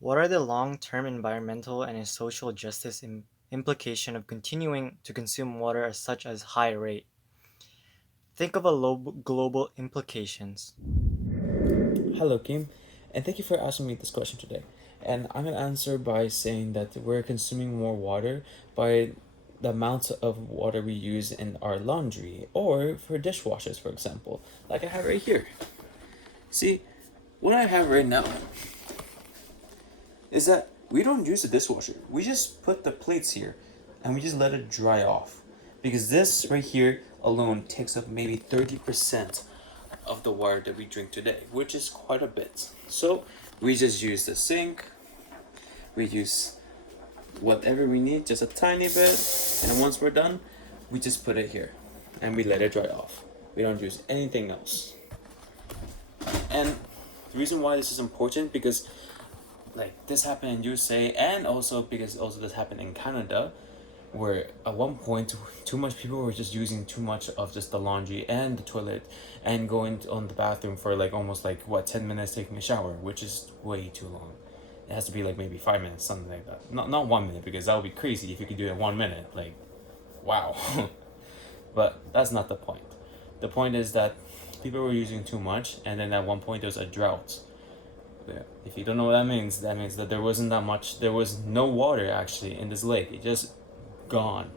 What are the long-term environmental and social justice implication of continuing to consume water at such as high rate? Think of a global implications. Hello, Kim, and thank you for asking me this question today. And I'm gonna answer by saying that we're consuming more water by the amount of water we use in our laundry or for dishwashers, for example, like I have right here. See, what I have right now is that we don't use the dishwasher. We just put the plates here and we just let it dry off. Because this right here alone takes up maybe 30% of the water that we drink today, which is quite a bit. So we just use the sink, we use whatever we need, just a tiny bit, and once we're done, we just put it here and we let it dry off. We don't use anything else. And the reason why this is important because like this happened in USA and also because also this happened in Canada where at one point too much people were just using too much of just the laundry and the toilet and going on the bathroom for like almost like what 10 minutes taking a shower, which is way too long. It has to be like maybe 5 minutes, something like that. Not 1 minute because that would be crazy if you could do it in 1 minute. Like, wow. But that's not the point. The point is that people were using too much, and then at one point there was a drought. Yeah. If you don't know what that means that there wasn't that much. There was no water actually in this lake. It just gone,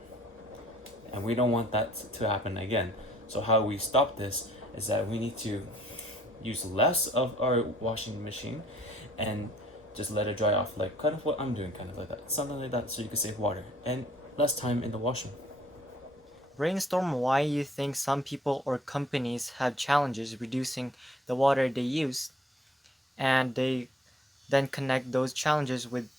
and we don't want that to happen again. So how we stop this is that we need to use less of our washing machine, and just let it dry off, like kind of what I'm doing, kind of like that, something like that, so you can save water and less time in the washing. Brainstorm why you think some people or companies have challenges reducing the water they use, and they then connect those challenges with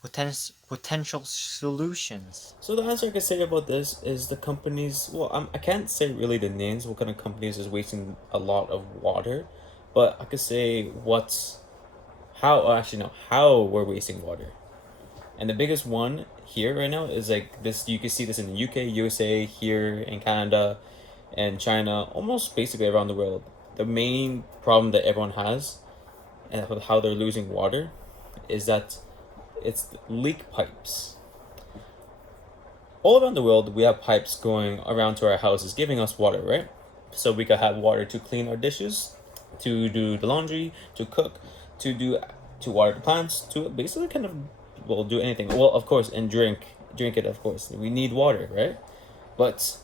potential solutions. So the answer I can say about this is the companies. Well, I can't say really the names. What kind of companies is wasting a lot of water, but I could say what's how. Oh, actually, no, how we're wasting water. And the biggest one here right now is like this. You can see this in the UK, USA, here in Canada, and China, almost basically around the world. The main problem that everyone has and how they're losing water is that it's leak pipes. All around the world, we have pipes going around to our houses, giving us water, right? So we could have water to clean our dishes, to do the laundry, to cook, to do to water the plants, to basically kind of well do anything. Well, of course, and drink it. Of course, we need water, right? But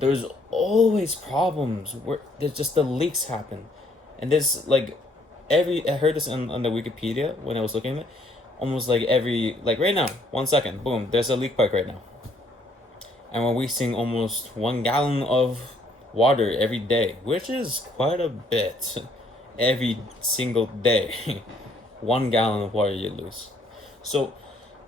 there's always problems where there's just the leaks happen, and there's like every I heard this on the Wikipedia when I was looking at it. Almost like every like right now, 1 second, boom, there's a leak pipe right now, and we're wasting almost 1 gallon of water every day, which is quite a bit. Every single day, 1 gallon of water you lose. So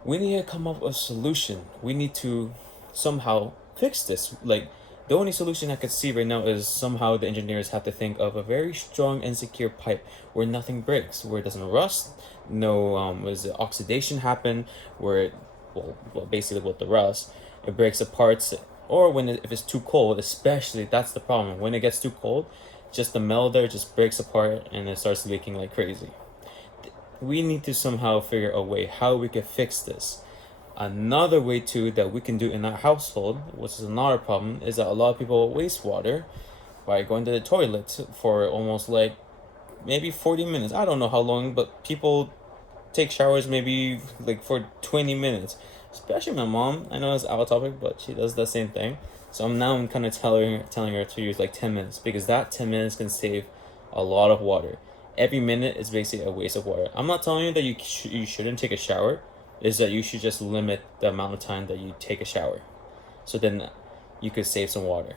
we need to come up with a solution. We need to somehow fix this. Like the only solution I could see right now is somehow the engineers have to think of a very strong and secure pipe where nothing breaks, where it doesn't rust, no was it oxidation happen, where it basically with the rust, it breaks apart, or if it's too cold, especially that's the problem. When it gets too cold, just the metal there just breaks apart and it starts leaking like crazy. We need to somehow figure a way how we can fix this. Another way too that we can do in our household, which is another problem, is that a lot of people waste water by going to the toilet for almost like maybe 40 minutes. I don't know how long, but people take showers maybe like for 20 minutes. Especially my mom. I know it's out of topic, but she does the same thing. So I'm kind of telling her to use like 10 minutes because that 10 minutes can save a lot of water. Every minute is basically a waste of water. I'm not telling you that you shouldn't take a shower. Is that you should just limit the amount of time that you take a shower. So then you could save some water.